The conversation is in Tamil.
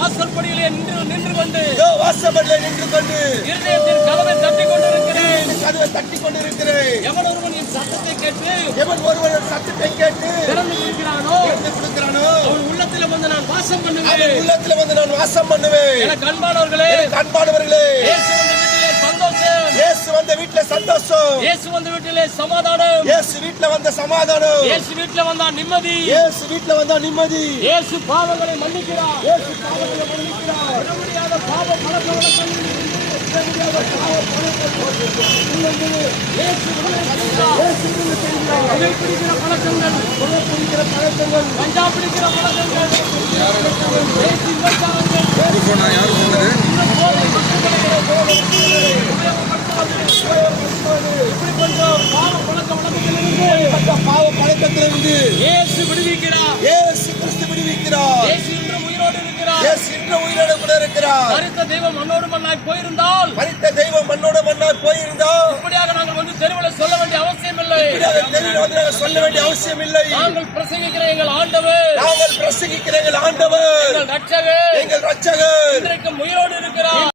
வாசற்படியிலே நின்று கொண்டு இருதயத்தின் கதவை தட்டிக் கொண்டிருக்கிறேன். எவன் ஒருவன் என் சத்தத்தை கேட்டு திறந்து கொடுக்கிறானோ அவன் உள்ளத்திலே வந்து நான் வாசம் பண்ணுவேன். எனக்கு அன்பானவர்களே, இயேசு வந்த வீட்டிலே சந்தோஷம், இயேசு வந்த வீட்டிலே சமாதானம், இயேசு வீட்ல வந்த சமாதானம், இயேசு வீட்டிலே வந்தா நிம்மதி, இயேசு பாவங்களை மன்னிக்கிறார், விட முடியாத பாவ பழக்கவழக்கங்கள், புகைப்பிடிக்கிற பழக்கங்கள், கஞ்சா பிடிக்கிற பழக்கங்கள், விபச்சாரங்கள், இப்படி கொஞ்சம் பாவ பழக்கத்திலிருந்து இயேசு விடுவிக்கிறார். இயேசு கிறிஸ்து விடுவிக்கிறார். இயேசு இன்று உயிரோடு இருக்கிறார். இயேசு இன்று உயிரோடு கூட இருக்கிறார். மரித்த தெய்வம் மண்ணோடு மண்ணாய் போயிருந்தால் இப்படியாக நாங்கள் வந்து தெருவில் சொல்ல வேண்டிய அவசியம் இல்லை. நாங்கள் பிரசங்கிக்கிற எங்கள் ஆண்டவர், எங்கள் ரட்சகர் இன்றைக்கு உயிரோடு இருக்கிறார்.